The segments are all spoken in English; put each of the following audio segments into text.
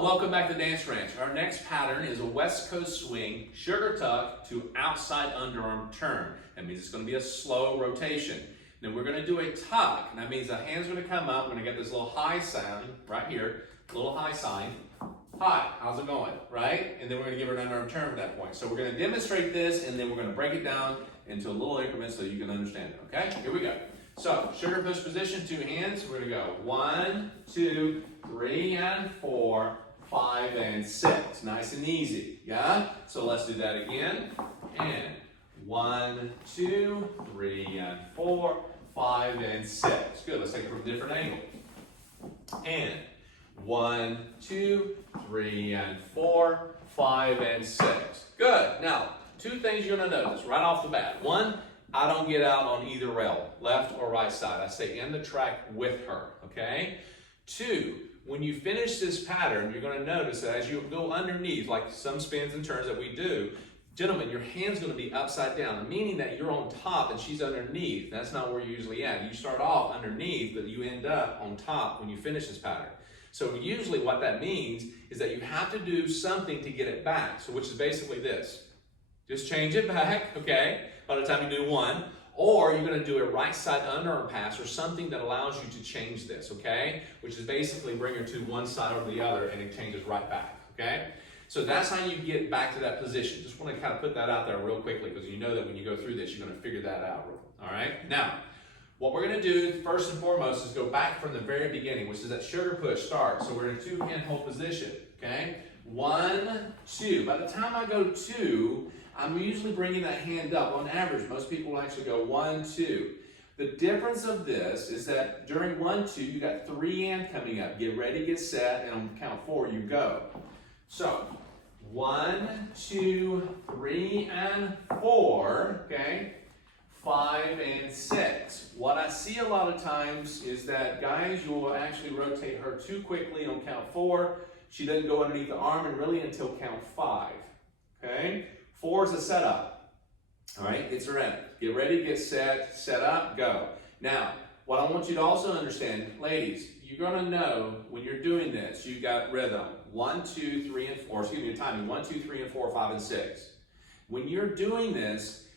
Hello, welcome back to Dance Ranch. Our next pattern is a West Coast swing, sugar tuck to outside underarm turn. That means it's going to be a slow rotation. Then we're going to do a tuck, and that means the hand's going to come up. We're going to get this little high sound right here, little high sign. Hi, how's it going, right? And then we're going to give her an underarm turn at that point. So we're going to demonstrate this, and then we're going to break it down into a little increments so you can understand it, okay? Here we go. So, sugar push position, two hands. We're going to go 1, 2, 3, and 4, 5, and 6. Nice and easy, yeah? So let's do that again. And 1, 2, 3, and 4, 5, and 6. Good, let's take it from a different angle. And 1, 2, 3, and 4, 5, and 6. Good. Now, two things you're going to notice right off the bat. One, I don't get out on either rail, left or right side. I stay in the track with her, okay? Two, when you finish this pattern, you're going to notice that as you go underneath, like some spins and turns that we do, gentlemen, your hand's going to be upside down, meaning that you're on top and she's underneath. That's not where you're usually at. You start off underneath, but you end up on top when you finish this pattern. So usually what that means is that you have to do something to get it back, so which is basically this. Just change it back, okay, by the time you do one, or you're going to do a right side underarm pass or something that allows you to change this, okay, which is basically bring her to one side or the other and it changes right back, okay? So that's how you get back to that position. Just want to kind of put that out there real quickly because you know that when you go through this, you're going to figure that out, all right? Now, what we're going to do first and foremost is go back from the very beginning, which is that sugar push start. So we're in a two-hand hold position, okay? 1, 2. By the time I go 2, I'm usually bringing that hand up. On average, most people will actually go 1, 2. The difference of this is that during 1, 2, you got 3 and coming up. Get ready, get set, and on count 4, you go. So, 1, 2, 3, and 4, okay? 5 and 6. What I see a lot of times is that guys, you will actually rotate her too quickly on count 4. She doesn't go underneath the arm and really until count 5, okay? 4 is a setup, all right? Gets her in. Get ready, get set, set up, go. Now, what I want you to also understand, ladies, you're gonna know when you're doing this, you've got rhythm. 1, 2, 3, and 4, excuse me, timing. 1, 2, 3, and 4, 5, and 6. When you're doing this,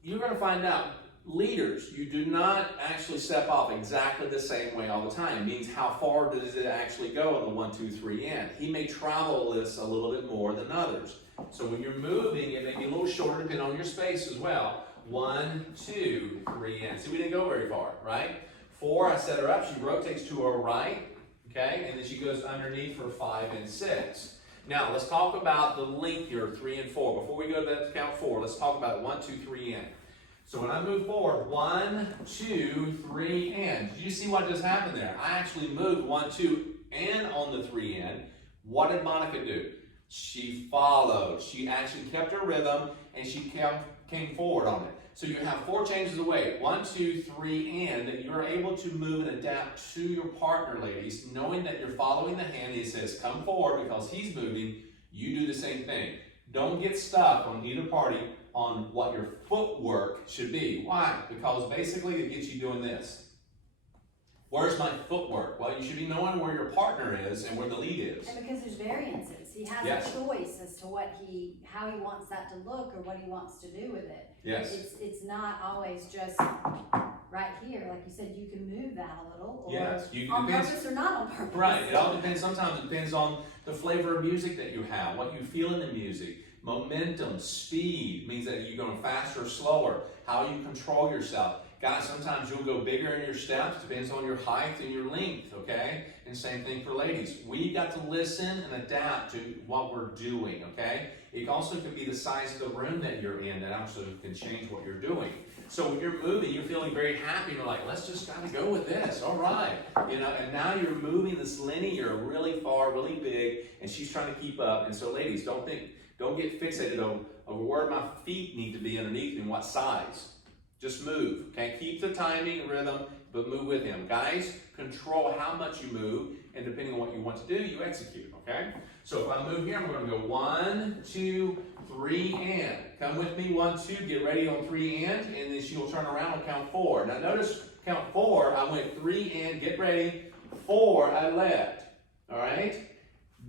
you're gonna find out, leaders, you do not actually step off exactly the same way all the time. It means how far does it actually go on the 1, 2, 3 and. He may travel this a little bit more than others. So when you're moving, it may be a little shorter depending on your space as well. 1, 2, 3 and. See, we didn't go very far, right? 4, I set her up, she rotates to her right, okay? And then she goes underneath for 5 and 6. Now, let's talk about the length here, 3 and 4. Before we go to that count 4, let's talk about 1, 2, 3 and. So when I move forward, 1, 2, 3, and. Did you see what just happened there? I actually moved 1, 2, and on the 3 and. What did Monica do? She followed. She actually kept her rhythm, and she came forward on it. So you have 4 changes of weight, 1, 2, 3, and that you're able to move and adapt to your partner, ladies, knowing that you're following the hand. He says, come forward because he's moving. You do the same thing. Don't get stuck on either party on what your footwork should be. Why? Because basically it gets you doing this. Where's my footwork? Well, you should be knowing where your partner is and where the lead is. And because there's variances. He has a choice as to how he wants that to look or what he wants to do with it. Yes. It's not always just right here. Like you said, you can move that a little. Or yes. On purpose or not on purpose. Right. It all depends. Sometimes it depends on the flavor of music that you have, what you feel in the music. Momentum, speed means that you're going faster or slower. How you control yourself. Guys, sometimes you'll go bigger in your steps. Depends on your height and your length, okay? And same thing for ladies. We got to listen and adapt to what we're doing, okay? It also could be the size of the room that you're in that also can change what you're doing. So when you're moving, you're feeling very happy. You're like, let's just kind of go with this. All right. You know, and now you're moving this linear really far, really big, and she's trying to keep up. And so ladies, don't get fixated on where my feet need to be underneath and what size. Just move, okay? Keep the timing and rhythm, but move with him. Guys, control how much you move, and depending on what you want to do, you execute, okay? So if I move here, I'm going to go 1, 2, 3, and. Come with me, 1, 2, get ready on 3, and then she will turn around on count 4. Now notice, count 4, I went 3, and, get ready, 4, I left, all right?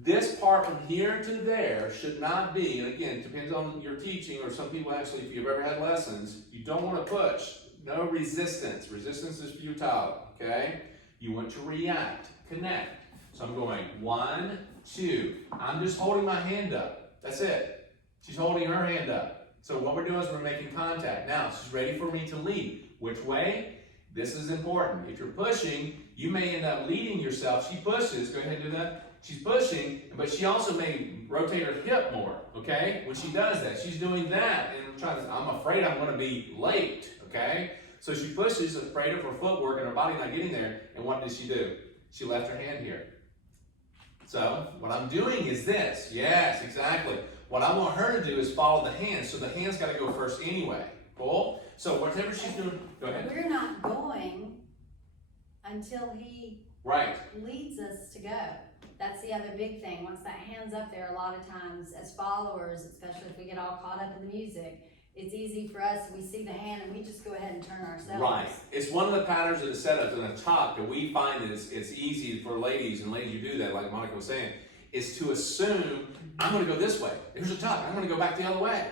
This part from here to there should not be, and again, it depends on your teaching, or some people actually, if you've ever had lessons, you don't want to push. No resistance. Resistance is futile, okay? You want to react, connect. So I'm going 1, 2. I'm just holding my hand up. That's it. She's holding her hand up. So what we're doing is we're making contact. Now, she's ready for me to lead. Which way? This is important. If you're pushing, you may end up leading yourself. She pushes. Go ahead and do that. She's pushing, but she also may rotate her hip more, okay? When she does that, she's doing that, and I'm afraid I'm going to be late, okay? So she pushes, afraid of her footwork and her body not getting there, and what did she do? She left her hand here. So what I'm doing is this. Yes, exactly. What I want her to do is follow the hand, so the hand's got to go first anyway. Cool? So whatever she's doing, go ahead. We're not going until he leads us to go. That's the other big thing. Once that hand's up there, a lot of times as followers, especially if we get all caught up in the music, it's easy for us, we see the hand and we just go ahead and turn ourselves. Right. It's one of the patterns of the setups in a talk that we find that it's easy for ladies, and ladies, you do that, like Monica was saying, is to assume, I'm going to go this way. Here's a tuck. I'm going to go back the other way.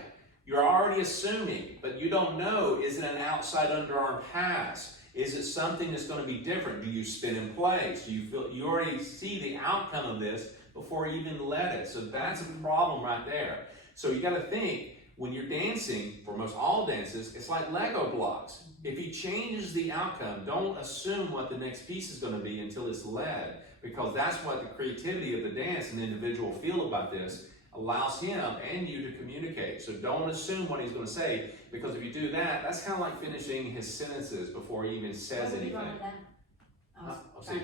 You're already assuming, but you don't know, is it an outside underarm pass? Is it something that's going to be different? Do you spin in place? Do you feel, you already see the outcome of this before you even let it. So that's a problem right there. So you got to think, when you're dancing, for most all dances, it's like Lego blocks. If he changes the outcome, don't assume what the next piece is going to be until it's led, because that's what the creativity of the dance and the individual feel about this allows him and you to communicate. So don't assume what he's going to say, because if you do that, that's kind of like finishing his sentences before he even says anything. What with that? I was trying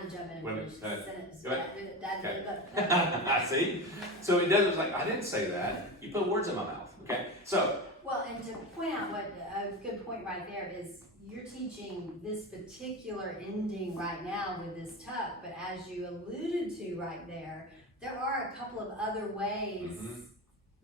to jump in and finish the sentence. Go ahead. I see. So it doesn't, like, I didn't say that. You put words in my mouth. Okay. So. Well, and to point out what a good point right there is, you're teaching this particular ending right now with this tuck, but as you alluded to right there, there are a couple of other ways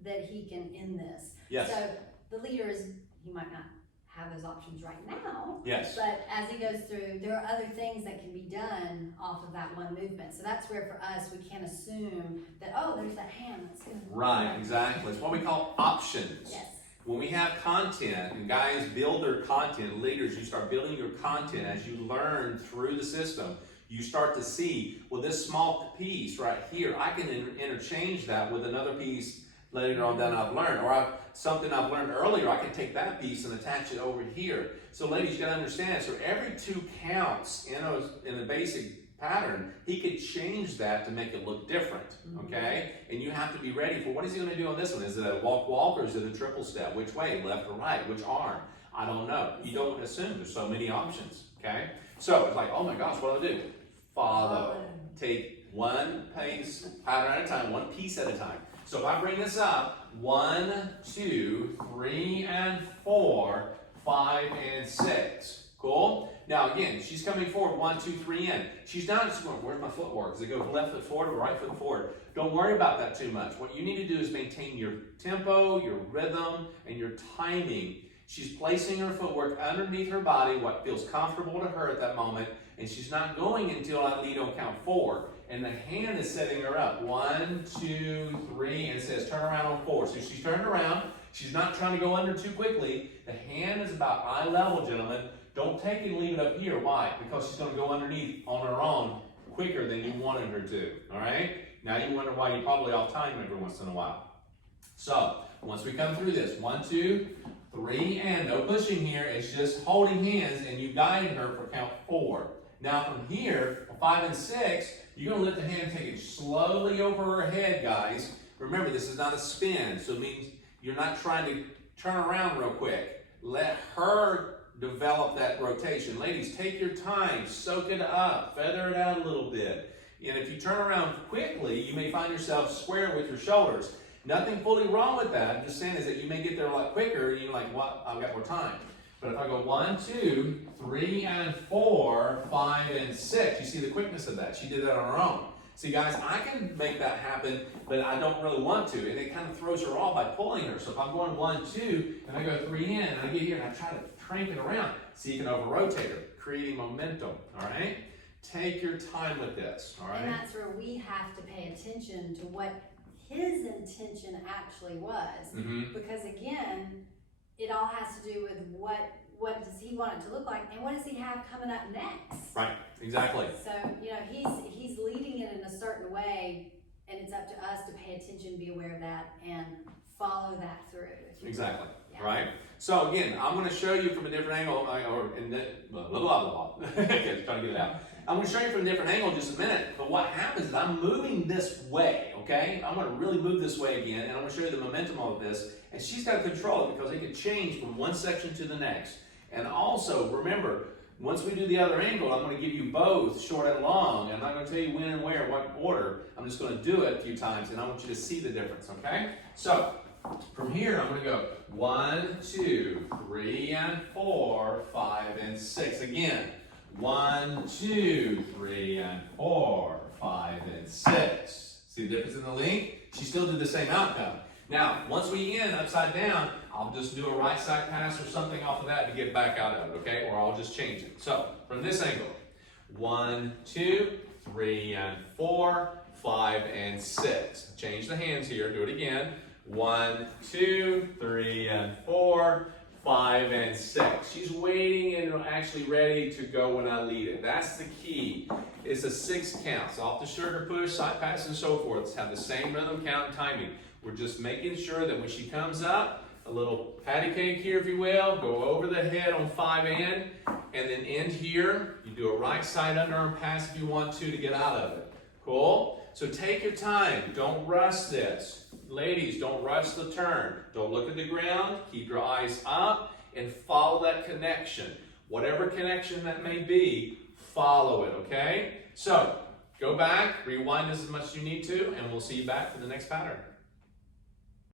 that he can end this. Yes. So the leader is, he might not have those options right now. Yes. But as he goes through, there are other things that can be done off of that one movement. So that's where for us, we can't assume that, oh, there's that hand that's going to. Right, exactly. It's what we call options. Yes. When we have content, and guys build their content, leaders, you start building your content as you learn through the system. You start to see, well, this small piece right here, I can interchange that with another piece later on that I've learned, or something I've learned earlier, I can take that piece and attach it over here. So ladies, you gotta understand, so every 2 counts in a basic pattern, he could change that to make it look different, okay? And you have to be ready for, what is he gonna do on this one? Is it a walk, or is it a triple step? Which way, left or right? Which arm? I don't know. You don't assume, there's so many options, okay? So it's like, oh my gosh, what do I do? Follow. Take one piece pattern at a time, one piece at a time. So if I bring this up, 1, 2, 3, and 4, 5, and 6. Cool? Now again, she's coming forward, 1, 2, 3 in. She's not just going, where's my footwork? Does it go left foot forward or right foot forward? Don't worry about that too much. What you need to do is maintain your tempo, your rhythm, and your timing. She's placing her footwork underneath her body, what feels comfortable to her at that moment, and she's not going until I lead on count 4. And the hand is setting her up. 1, 2, 3, and it says turn around on 4. So she's turned around. She's not trying to go under too quickly. The hand is about eye level, gentlemen. Don't take it and leave it up here. Why? Because she's going to go underneath on her own quicker than you wanted her to. All right? Now you wonder why you're probably off time every once in a while. So once we come through this, 1, 2, 3, and no pushing here. It's just holding hands, and you guide her for count 4. Now from here, 5 and 6, you're going to let the hand take it slowly over her head, guys. Remember, this is not a spin, so it means you're not trying to turn around real quick. Let her develop that rotation. Ladies, take your time, soak it up, feather it out a little bit. And if you turn around quickly, you may find yourself square with your shoulders. Nothing fully wrong with that. I'm just saying is that you may get there a lot quicker, and you're like, what? I've got more time. But if I go 1, 2, 3, and 4, 5, and 6, you see the quickness of that. She did that on her own. See, guys, I can make that happen, but I don't really want to. And it kind of throws her off by pulling her. So if I'm going 1, 2, and I go 3 in, and I get here, and I try to crank it around, see, you can over-rotate her, creating momentum, all right? Take your time with this, all right? And that's where we have to pay attention to what his intention actually was. Because again, it all has to do with what does he want it to look like, and what does he have coming up next? Right, exactly. So, you know, he's leading it in a certain way, and it's up to us to pay attention, be aware of that, and follow that through. Exactly, yeah. right? So again, I'm going to show you from a different angle, or in the, blah, blah, blah, blah. Okay, trying to get it out. I'm going to show you from a different angle in just a minute, but what happens is I'm moving this way, okay? I'm going to really move this way again, and I'm going to show you the momentum of this, and she's got to control it because it can change from one section to the next. And also, remember, once we do the other angle, I'm going to give you both short and long. I'm not going to tell you when and where, what order. I'm just going to do it a few times, and I want you to see the difference, okay? So, from here, I'm going to go 1, 2, 3, and 4, 5, and 6. Again, 1, 2, 3, and 4, 5, and 6. See the difference in the length? She still did the same outcome. Now, once we end upside down, I'll just do a right side pass or something off of that to get back out of it, okay? Or I'll just change it. So, from this angle, 1, 2, 3, and 4, 5, and 6. Change the hands here, do it again. 1, 2, 3, and 4, 5, and 6. She's waiting and actually ready to go when I lead it. That's the key. It's a 6 count. So off the sugar push, side pass, and so forth. Have the same rhythm, count, and timing. We're just making sure that when she comes up, a little patty cake here, if you will, go over the head on 5 and then end here. You do a right side underarm pass if you want to get out of it. Cool? So take your time. Don't rush this. Ladies, don't rush the turn. Don't look at the ground. Keep your eyes up and follow that connection. Whatever connection that may be, follow it, okay? So, go back, rewind this as much as you need to, and we'll see you back for the next pattern.